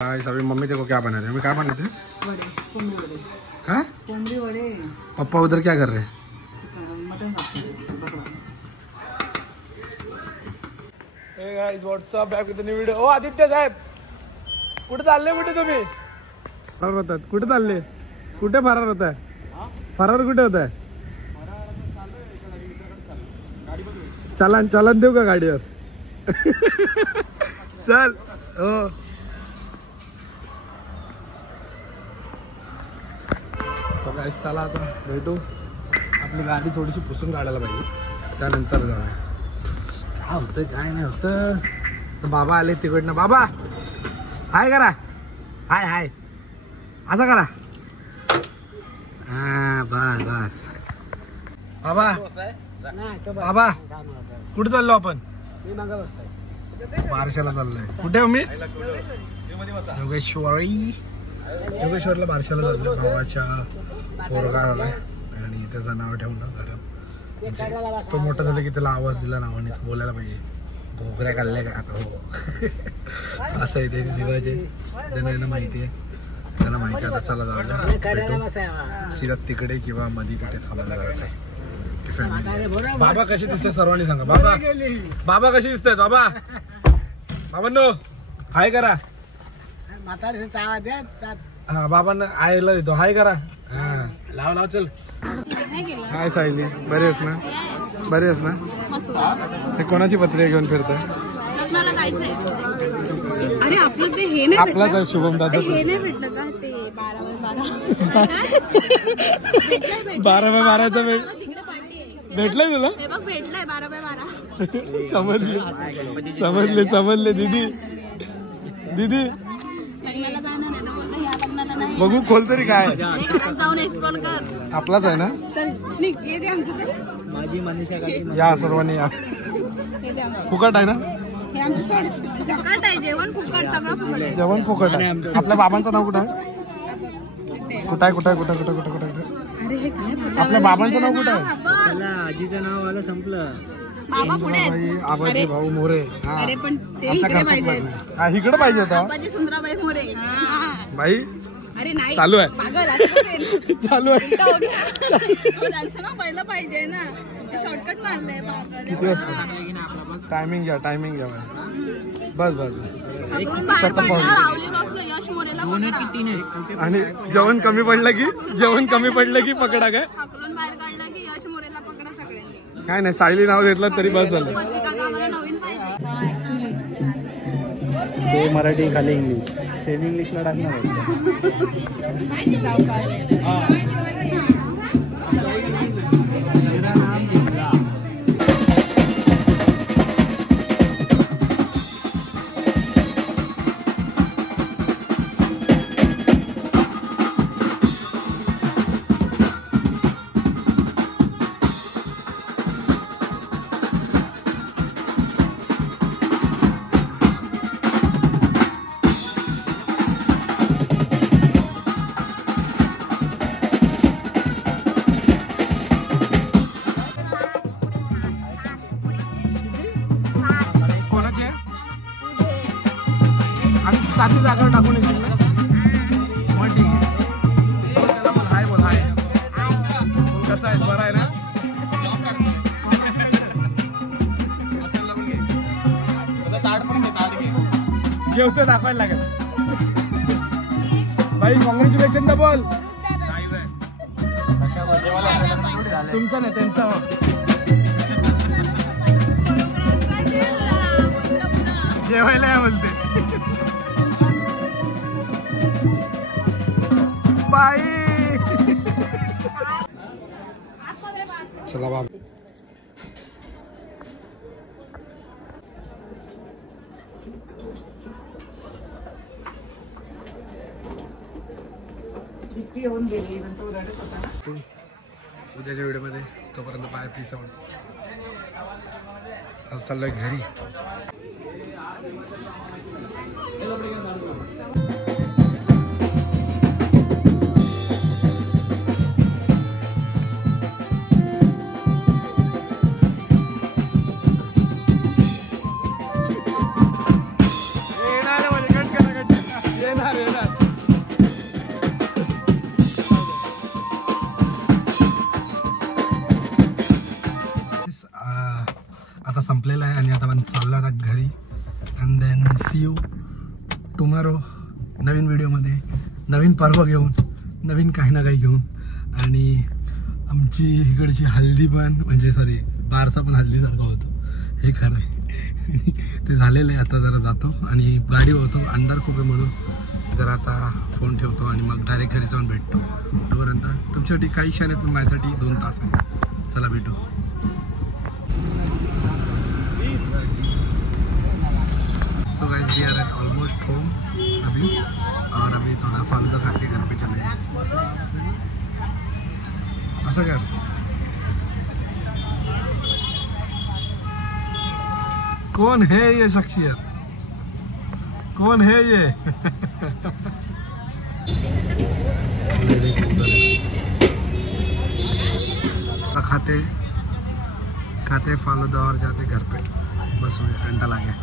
अभी मम्मी देखो क्या बना रहे हैं। क्या बनाते हैं? हाँ? पप्पा उधर क्या कर रहे हैं? Hey guys, what's up? Back with a new video. Oh Aditya साहेब, कुठे चालले? कुठे तुम्ही फरार होतात? कुठे चालले? कुठे फरार होत आहे? फरार कुठे होत आहे? चलन देऊ का गाडीवर? चल. हो सगळ्या चला आता भेटू. आपली गाडी थोडीशी पुसून काढायला पाहिजे, त्यानंतर जाऊया. काय होतं काय नाही होतं. तर बाबा आले तिकडनं. बाबा हाय करा. हाय हाय असं करा. हा बस बस. बाबा बाबा कुठे चाललो आपण? बारशाला चाललोय. कुठे मी? जोगेश्वरला बारशाला चाललोय. भावाच्या पोरगा आलाय आणि त्याचं नाव ठेवून घर. तो मोठा झाला की त्याला आवाज दिला नावाने बोलायला पाहिजे. घोगऱ्या काढल्या का आता? हो असं आहे ते दिवाचे. त्यांना माहिती आहे, त्यांना माहिती आहे. आता चला जाऊया भेटू सीधा तिकडे किंवा मध्ये कुठे थांबायला जायचं आहे. बाबा कशी दिसते सर्वांनी सांगा. बाबा बाबा कशी दिसतात? बाबा बाबांनो हाय करा. हा बाबांना आयला देतो. हाय करा. हा लाव लाव चल. हाय सायली, बरी आहेस ना? बरी आहेस ना? हे कोणाची पत्रिका घेऊन फिरताय? अरे आपलं ते हे नाही आपलाच आहे शुभम दादा. हे नाही भेटलं का ते 12x12 भेटलंय तुला? हे बघ भेटलंय 12x12. समजले दीदी. लग्नाला जाणार आहे तर बोलतो ह्या लग्नाला नाही. बघू खोल तरी काय घरात जाऊन एक्सप्लोर कर. आपलाच आहे ना? चल निघ. ये दे आमचं तर. माझी मनीषा या सर्वांनी या. हे दे आमचं. फुकट आहे ना? हे आमचं सोड. फुकट आहे जेवण. फुकट सगळं फुकट आहे. जेवण फुकट आहे. आपल्या बाबांचं नाव कुठं आहे? कुठं आहे? अरे हे काय आपल्या बाबांचं नाव कुठं आहे? आजीचं नाव आलं संपलं. बाबा पुढे आहेत. बाई, आबाजी भाऊ मोरे. हा. अरे पण ते आमच्या इकडे घरचंच पाहिजे. लग्न आहे. हा इकडे पाहिजे होता आबाजी सुंदराबाई मोरे. हा. बाई. अरे नाही चालू आहे. पागल असं कसं? चालू आहे. त्यांचं नाव पहिलं पाहिजे ना. शॉर्टकट मारलंय पागल. किती वाजता? टायमिंग घ्या बाई. बस अकलून बाहेर पडलं, रावली बॉक्सला यश मोरेला पकडा. आणि जेवण कमी पडलं की पकडा काय? अकलून बाहेर काढलं की यश मोरेला पकडा सगळ्यांनी. काय नाही, सायली नाव घेतलं तरी बस झालं. पत्रिका का आम्हाला नवीन पाहिजे. ते मराठी खाली इंग्लिश. सेम इंग्लिशला टाकणार आणि साधी जागा टाकून येतील ना. मग ठीक आहे. त्याला बोल हाय. कसा आहेस? बरा आहे ना? जेवतो दाखवायला लागेल. भाई कॉंग्रॅच्युलेशन दा बोल. तुमचं नाही त्यांचं. जेवायला या बोलते. बाई चला बाबा. उद्याच्या व्हिडिओमध्ये तोपर्यंत बाय. Peace out. आज चाललोय घरी. आता संपलेला आहे आणि आता आपण चाललो आता घरी. And then see you tomorrow नवीन व्हिडिओमध्ये, नवीन पर्व घेऊन, नवीन काही ना काही घेऊन. आणि आमची इकडची हल्दी पण म्हणजे सॉरी बारसा पण हल्दीसारखा होतो, हे खरं आहे. ते झालेलं आहे. आता जरा जातो आणि गाडी होतो, अंधार खूप आहे म्हणून जरा आता फोन ठेवतो आणि मग डायरेक्ट घरी जाऊन भेटतो. तोपर्यंत तुमच्यासाठी काही क्षण आहेत, माझ्यासाठी 2 तास आहे. चला भेटू. So guys we are at almost home अभी, और अभी थोड़ा फालूदा खा के घर पे चले जाए. असं कर. कौन है ये शख्सियत, कौन है ये? खाते खाते फालूदा और जाते घर पे. बस हो गया, घंटा लग गया.